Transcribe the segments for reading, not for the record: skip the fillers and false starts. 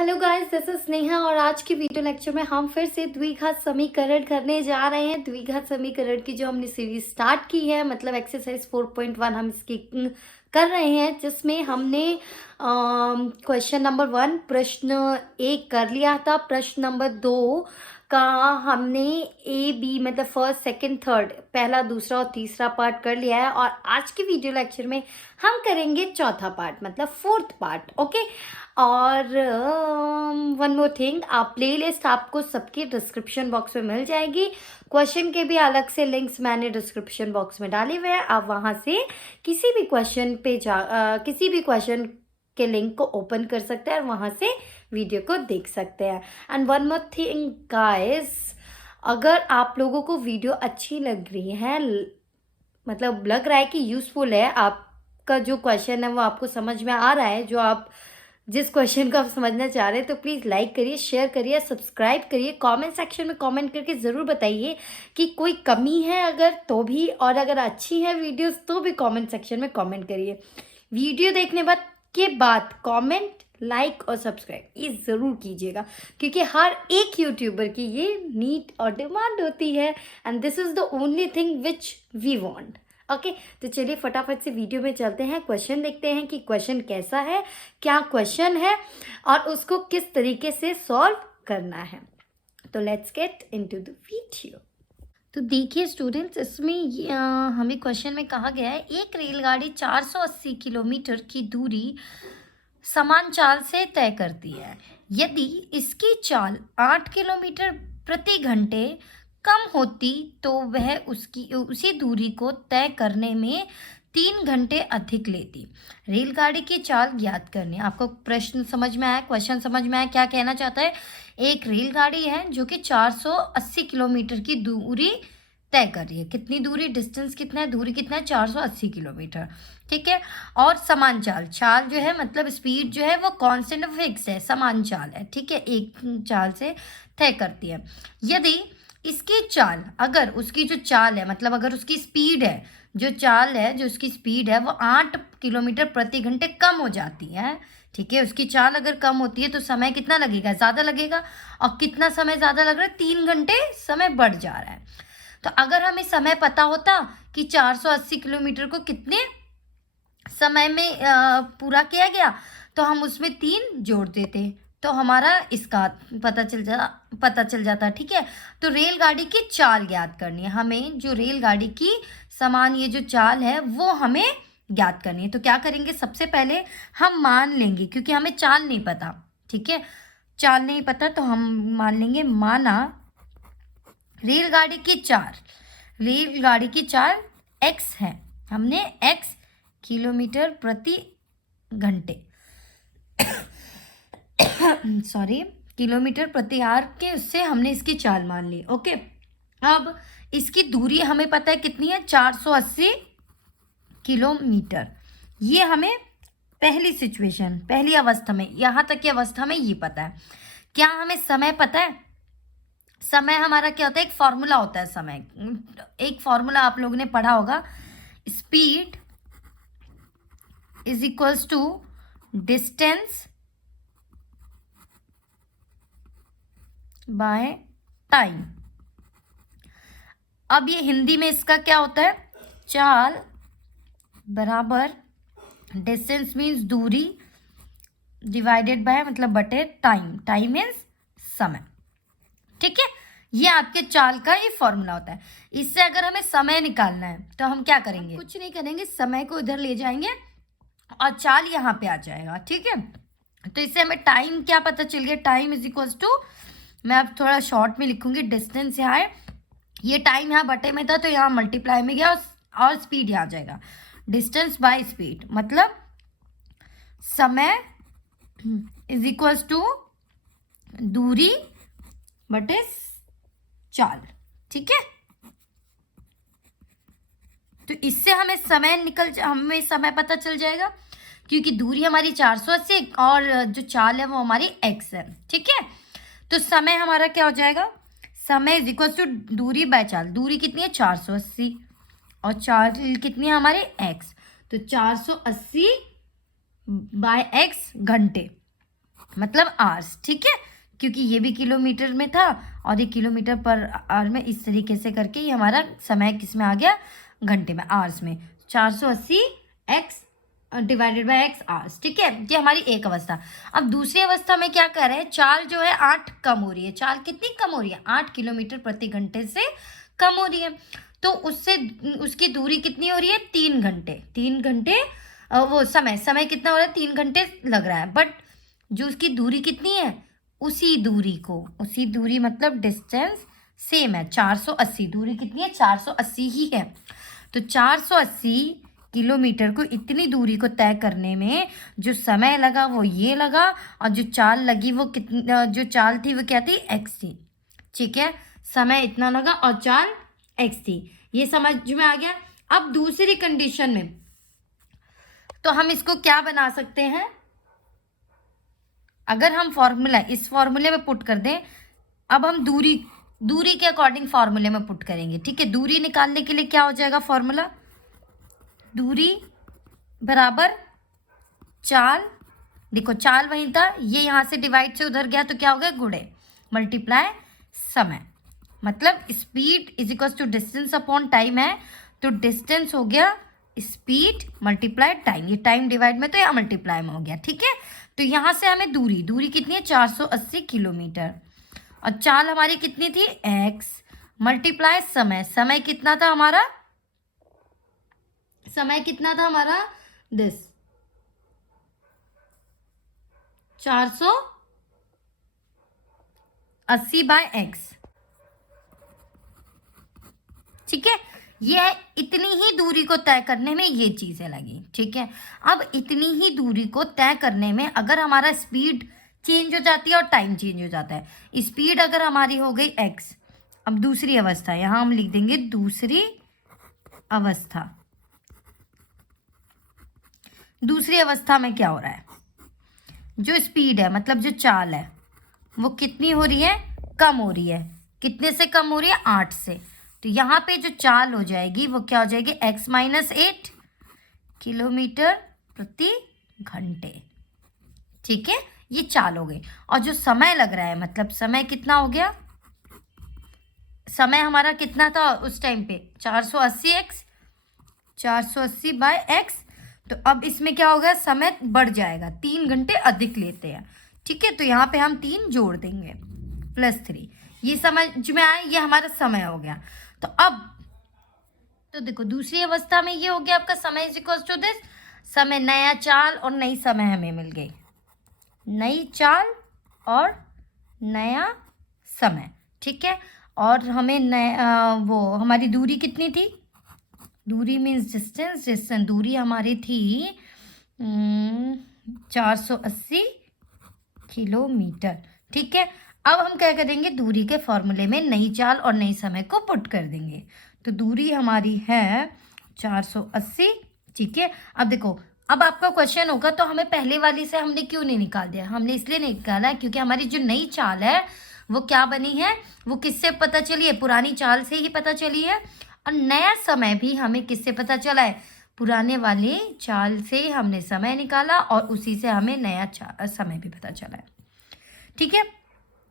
Hello guys, this is Sneha और आज की वीडियो लेक्चर में हम फिर से द्विघात समीकरण करने जा रहे हैं। द्विघात समीकरण की जो हमने सीरीज स्टार्ट की है, मतलब एक्सरसाइज 4.1 हम इसकी कर रहे हैं, जिसमें हमने क्वेश्चन नंबर 1 प्रश्न 1 कर लिया था। प्रश्न नंबर 2 का हमने ए बी मतलब फर्स्ट सेकंड थर्ड पहला दूसरा और तीसरा पार्ट कर लिया है, और आज की वीडियो लेक्चर में हम करेंगे चौथा पार्ट मतलब फोर्थ पार्ट। ओके, और वन मोर थिंग, आप प्ले लिस्ट आपको सबके डिस्क्रिप्शन बॉक्स में मिल जाएगी। क्वेश्चन के भी अलग से लिंक्स मैंने डिस्क्रिप्शन बॉक्स में डाले हुए हैं, आप वहाँ से किसी भी क्वेश्चन पे किसी भी क्वेश्चन के लिंक को ओपन कर सकते हैं और वहाँ से वीडियो को देख सकते हैं। And one more thing guys, अगर आप लोगों को वीडियो अच्छी लग रही है, मतलब लग रहा है कि यूज़फुल है, आपका जो क्वेश्चन है वो आपको समझ में आ रहा है, जो आप जिस क्वेश्चन को आप समझना चाह रहे हैं, तो प्लीज़ लाइक करिए, शेयर करिए, सब्सक्राइब करिए। कमेंट सेक्शन में कमेंट करके ज़रूर बताइए कि कोई कमी है अगर तो भी, और अगर अच्छी है वीडियोस तो भी कमेंट सेक्शन में कमेंट करिए। वीडियो देखने के बाद कमेंट, लाइक और सब्सक्राइब ये ज़रूर कीजिएगा, क्योंकि हर एक यूट्यूबर की ये नीड और डिमांड होती है, and this is the only thing which we want. Okay, तो चलिए फटाफट से वीडियो में चलते हैं। क्वेश्चन देखते हैं कि क्वेश्चन कैसा है, क्या क्वेश्चन है और उसको किस तरीके से सॉल्व करना है। तो let's get into the video. तो देखिए स्टूडेंट्स, इसमें हमें क्वेश्चन में कहा गया है, एक रेलगाड़ी 480 किलोमीटर की दूरी समान चाल से तय करती है। यदि इसकी चाल 8 किलोमीटर प्रति घंटे कम होती तो वह उसी दूरी को तय करने में 3 घंटे अधिक लेती। रेलगाड़ी की चाल ज्ञात करनी। आपको प्रश्न समझ में आया, क्वेश्चन समझ में आया, क्या कहना चाहता है? एक रेलगाड़ी है जो कि 480 किलोमीटर की दूरी तय कर रही है। कितनी दूरी, डिस्टेंस कितना है, दूरी कितना है? 480 किलोमीटर, ठीक है। और समान चाल, चाल जो है मतलब स्पीड जो है वो कांस्टेंट फिक्स है, समान चाल है, ठीक है, एक चाल से तय करती है। यदि इसकी चाल, अगर उसकी जो चाल है मतलब अगर उसकी स्पीड है, जो चाल है जो उसकी स्पीड है वो 8 किलोमीटर प्रति घंटे कम हो जाती है, ठीक है, उसकी चाल अगर कम होती है तो समय कितना लगेगा? ज़्यादा लगेगा। और कितना समय ज़्यादा लग रहा है? 3 घंटे समय बढ़ जा रहा है। तो अगर हमें समय पता होता कि 480 किलोमीटर को कितने समय में पूरा किया गया, तो हम उसमें 3 जोड़ देते तो हमारा इसका पता चल जाता, ठीक है। तो रेलगाड़ी की चाल ज्ञात करनी है हमें, जो रेलगाड़ी की समान ये जो चाल है वो हमें ज्ञात करनी है। तो क्या करेंगे, सबसे पहले हम मान लेंगे, क्योंकि हमें चाल नहीं पता, ठीक है, चाल नहीं पता, तो हम मान लेंगे, माना रेलगाड़ी की चाल x है, हमने x किलोमीटर प्रति घंटे सॉरी किलोमीटर प्रति आवर के उससे हमने इसकी चाल मान ली। ओके, अब इसकी दूरी हमें पता है कितनी है, 480 किलोमीटर। ये हमें पहली अवस्था में, यहाँ तक की अवस्था में ये पता है। क्या हमें समय पता है? समय हमारा क्या होता है? एक फॉर्मूला होता है समय, एक फॉर्मूला आप लोगों ने पढ़ा होगा, speed is equals to distance by time. अब ये हिंदी में इसका क्या होता है? चाल बराबर डिस्टेंस मीन्स दूरी डिवाइडेड बाय मतलब बटे टाइम, टाइम मीन्स समय, ठीक है। ये आपके चाल का ये फॉर्मूला होता है। इससे अगर हमें समय निकालना है तो हम क्या करेंगे? कुछ नहीं करेंगे, समय को इधर ले जाएंगे और चाल यहाँ पे आ जाएगा, ठीक है। तो इससे हमें टाइम क्या पता चल गया? टाइम इज इक्वल्स टू, मैं अब थोड़ा शॉर्ट में लिखूंगी, डिस्टेंस यहाँ है, ये टाइम यहाँ बटे में था तो यहाँ मल्टीप्लाई में गया और स्पीड यहाँ आ जाएगा। डिस्टेंस बाय स्पीड मतलब समय इज इक्वल्स टू दूरी बटे चाल, ठीक है। तो इससे हमें हमें समय पता चल जाएगा, क्योंकि दूरी हमारी 480 और जो चाल है वो हमारी x है, ठीक है। तो समय हमारा क्या हो जाएगा? समय इज इक्वल टू दूरी बाय चाल। दूरी कितनी है? 480 और चाल कितनी है हमारी? x। तो 480 बाय x घंटे, मतलब आवर्स, ठीक है, क्योंकि ये भी किलोमीटर में था और ये किलोमीटर पर आवर में, इस तरीके से करके ये हमारा समय किस में आ गया, घंटे में, आवर्स में। 480 x divided by x hours, ठीक है, ये हमारी एक अवस्था। अब दूसरी अवस्था में क्या कर रहे हैं, चाल जो है 8 कम हो रही है। चाल कितनी कम हो रही है, 8 किलोमीटर प्रति घंटे से कम हो रही है। तो उससे उसकी दूरी कितनी हो रही है, 3 घंटे। 3 घंटे वो समय कितना हो रहा है, 3 घंटे लग रहा है, बट जो उसकी दूरी कितनी है, उसी दूरी मतलब डिस्टेंस सेम है, 480। दूरी कितनी है, 480 ही है। तो 480 किलोमीटर को, इतनी दूरी को तय करने में जो समय लगा वो ये लगा, और जो चाल लगी वो कितनी, जो चाल थी वो क्या थी, एक्स थी, ठीक है। समय इतना लगा और चाल एक्स थी, ये समझ में आ गया। अब दूसरी कंडीशन में तो हम इसको क्या बना सकते हैं, अगर हम फॉर्मूला इस फॉर्मूले में पुट कर दें, अब हम दूरी के अकॉर्डिंग फॉर्मूले में पुट करेंगे, ठीक है। दूरी निकालने के लिए क्या हो जाएगा फॉर्मूला, दूरी बराबर चाल, देखो चाल वहीं था, ये यहाँ से डिवाइड से उधर गया तो क्या हो गया, गुणे, मल्टीप्लाई समय, मतलब speed is equal to distance upon time है, तो डिस्टेंस हो गया स्पीड मल्टीप्लाई टाइम, ये टाइम डिवाइड में तो यहाँ मल्टीप्लाई में हो गया, ठीक है। तो यहाँ से हमें दूरी कितनी है, 480 किलोमीटर, और चाल हमारी कितनी थी, x, मल्टीप्लाई समय कितना था हमारा, दिस 480 बाय x, ठीक है। ये इतनी ही दूरी को तय करने में ये चीजें लगी, ठीक है। अब इतनी ही दूरी को तय करने में अगर हमारा स्पीड चेंज हो जाती है और टाइम चेंज हो जाता है, स्पीड अगर हमारी हो गई x, अब दूसरी अवस्था, यहां हम लिख देंगे दूसरी अवस्था। दूसरी अवस्था में क्या हो रहा है, जो स्पीड है मतलब जो चाल है वो कितनी हो रही है, कम हो रही है, कितने से कम हो रही है, 8 से। तो यहाँ पे जो चाल हो जाएगी वो क्या हो जाएगी, x माइनस 8 किलोमीटर प्रति घंटे, ठीक है, ये चाल हो गई। और जो समय लग रहा है, मतलब समय कितना हो गया, समय हमारा कितना था उस टाइम पे, 480 x, 480 बाय x। तो अब इसमें क्या होगा, समय बढ़ जाएगा, 3 घंटे अधिक लेते हैं, ठीक है। तो यहाँ पे हम 3 जोड़ देंगे +3, ये समझ में आया, ये हमारा समय हो गया। तो अब तो देखो दूसरी अवस्था में ये हो गया आपका समय इज इक्वल टू दिस, समय, नया चाल और नई समय हमें मिल गई, नई चाल और नया समय, ठीक है। और हमें वो हमारी दूरी कितनी थी, दूरी मीन्स डिस्टेंस दूरी हमारी थी 480 किलोमीटर, ठीक है। अब हम क्या करेंगे, दूरी के फॉर्मूले में नई चाल और नई समय को पुट कर देंगे, तो दूरी हमारी है 480, ठीक है। अब देखो, अब आपका क्वेश्चन होगा तो हमें पहले वाली से हमने क्यों नहीं निकाल दिया, हमने इसलिए नहीं निकाला क्योंकि हमारी जो नई चाल है वो क्या बनी है, वो किससे पता चली है, पुरानी चाल से ही पता चली है। और नया समय भी हमें किससे पता चला है, पुराने वाली चाल से हमने समय निकाला और उसी से हमें नया समय भी पता चला है, ठीक है।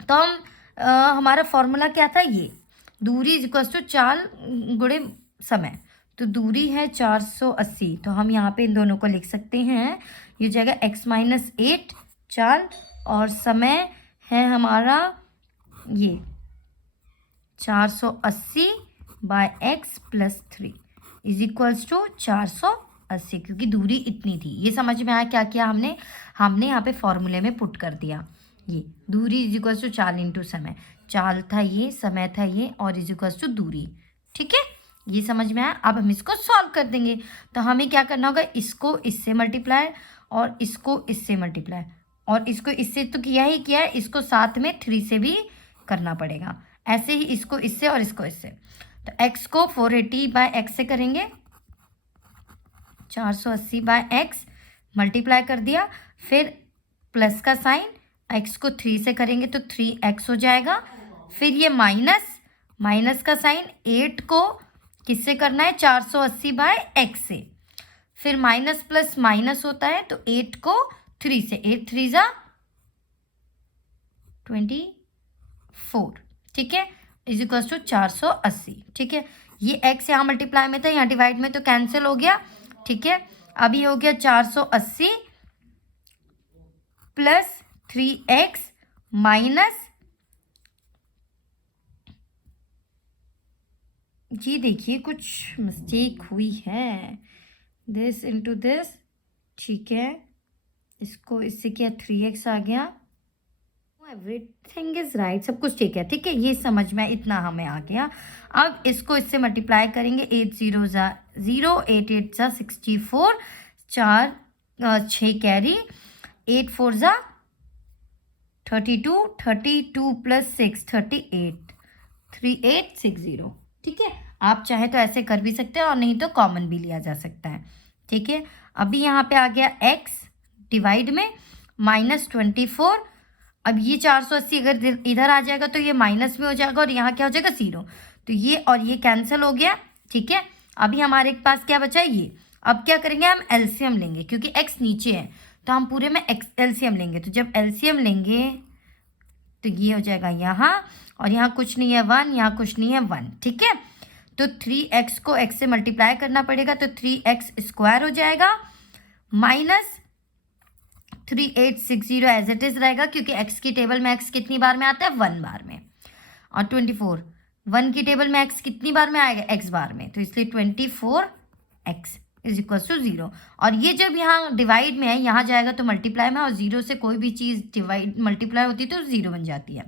तो हम हमारा फॉर्मूला क्या था, ये दूरी इज इक्वल टू चाल गुणे समय, तो दूरी है 480, तो हम यहाँ पे इन दोनों को लिख सकते हैं, ये हो जाएगा x माइनस 8 चाल, और समय है हमारा ये 480 by x plus 3 is equals to 480, क्योंकि दूरी इतनी थी। ये समझ में आया क्या किया हमने यहाँ पे फॉर्मूले में पुट कर दिया, ये दूरी इज इक्वल्स टू चाल इंटू समय, चाल था ये, समय था ये, और इज इक्वल्स टू दूरी, ठीक है। ये समझ में आया। अब हम इसको सॉल्व कर देंगे, तो हमें क्या करना होगा, इसको इससे मल्टीप्लाई और इसको इससे मल्टीप्लाई, और इसको इससे तो किया ही किया है, इसको साथ में 3 से भी करना पड़ेगा, ऐसे ही इसको इससे और इसको इससे। तो x को 480 बाय x से करेंगे, 480 बाय x मल्टीप्लाई कर दिया, फिर प्लस का साइन, x को 3 से करेंगे तो 3x हो जाएगा, फिर ये माइनस का साइन, 8 को किससे करना है, 480 बाय x से, फिर माइनस प्लस माइनस होता है तो 8 को 3 से, 8 3 जा 24, ठीक है, इज इक्वल टू 480, ठीक है। ये x यहाँ मल्टीप्लाई में था, यहाँ डिवाइड में, तो कैंसिल हो गया, ठीक है। अब ये हो गया 480 प्लस 3x माइनस, ये देखिए कुछ मिस्टेक हुई है, दिस इंटू दिस, ठीक है, इसको इससे क्या 3x आ गया, एवरीथिंग इज राइट, सब कुछ ठीक है, ठीक है, ये समझ में इतना हमें आ गया। अब इसको इससे मल्टीप्लाई करेंगे, 8 0 ज़ा 0, 8 8 ज़ा 64, 4 6 कैरी, 8 4 ज़ा 32, 32 प्लस 6 38, 3860, ठीक है। आप चाहे तो ऐसे कर भी सकते हैं और नहीं तो कॉमन भी लिया जा सकता है, ठीक है। अभी यहाँ पे आ गया x डिवाइड में -24, अब ये 480 अगर इधर आ जाएगा तो ये माइनस में हो जाएगा और यहाँ क्या हो जाएगा 0, तो ये और ये कैंसिल हो गया, ठीक है। अभी हमारे पास क्या बचा है ये, अब क्या करेंगे हम एलसीएम लेंगे, क्योंकि x नीचे है तो हम पूरे में एलसीएम लेंगे, तो जब एलसीएम लेंगे तो ये हो जाएगा यहाँ, और यहाँ कुछ नहीं है 1, यहाँ कुछ नहीं है 1, ठीक है। तो 3x को x से मल्टीप्लाई करना पड़ेगा, तो 3x स्क्वायर हो जाएगा माइनस 3860 एज इट इज रहेगा, क्योंकि x की टेबल में x कितनी बार में आता है 1 बार में, और 24 1 की टेबल में x कितनी बार में आएगा x बार में, तो इसलिए 24x इज इक्वल टू 0, और ये जब यहाँ डिवाइड में है यहाँ जाएगा तो मल्टीप्लाई में, और 0 से कोई भी चीज़ डिवाइड मल्टीप्लाई होती है तो 0 बन जाती है।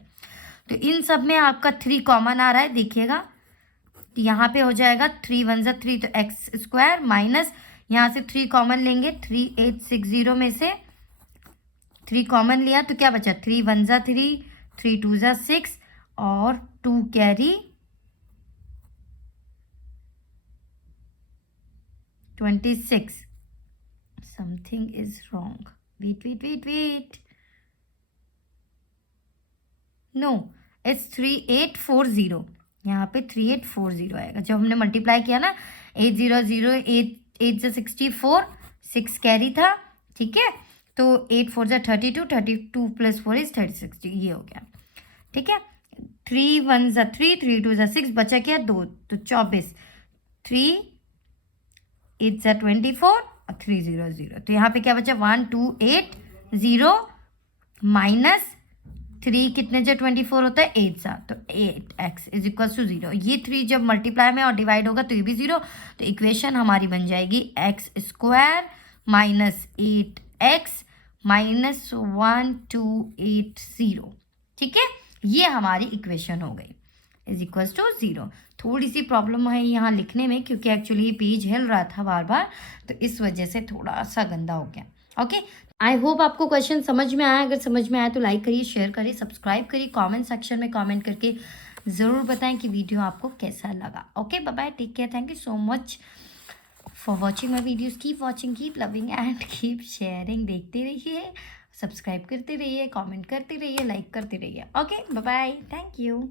तो इन सब में आपका 3 कॉमन आ रहा है, देखिएगा, तो यहाँ पे हो जाएगा 3 1 ज़ा 3, तो एक्स स्क्वायर माइनस यहाँ से 3 कॉमन लेंगे, 3860 में से 3 कॉमन लिया तो क्या बचा, 3 1 ज़ा 3, 3 2 ज़ा 6, और 2 carry 26, something is wrong, wait, no, it's 3840, यहाँ पे 3840 आएगा, जब हमने मल्टीप्लाई किया ना 8 0 0 8 ज़ा 64, 6 कैरी था, ठीक है, तो 8 4 ज़ा 32, 32 प्लस 4 इज 36, ये हो गया, ठीक है। 3 1 ज़ा 3, 3 2 ज़ा 6, बचा क्या 2, तो 24, 3 8 ज़ा 24 और 3 0 0, तो यहाँ पे क्या बचा 1 2 8 0 माइनस 3 कितने जो 24 होता है 8 सा, तो 8x इज इक्वल टू 0, ये 3 जब मल्टीप्लाई में और डिवाइड होगा तो ये भी 0, तो इक्वेशन हमारी बन जाएगी x square minus 8x minus 1280, ठीक है, ये हमारी इक्वेशन हो गई, इज इक्वल टू 0। थोड़ी सी प्रॉब्लम है यहाँ लिखने में, क्योंकि एक्चुअली ये पेज हिल रहा था बार बार, तो इस वजह से थोड़ा सा गंदा हो गया। ओके, आई होप आपको क्वेश्चन समझ में आया, अगर समझ में आया तो लाइक करिए, शेयर करिए, सब्सक्राइब करिए, कमेंट सेक्शन में कमेंट करके ज़रूर बताएं कि वीडियो आपको कैसा लगा। Okay, bye bye, take care, thank you so much for watching my videos, keep watching, keep loving and keep sharing, देखते रहिए, सब्सक्राइब करते रहिए, कॉमेंट करते रहिए, लाइक करते रहिए। Okay, bye bye, thank you.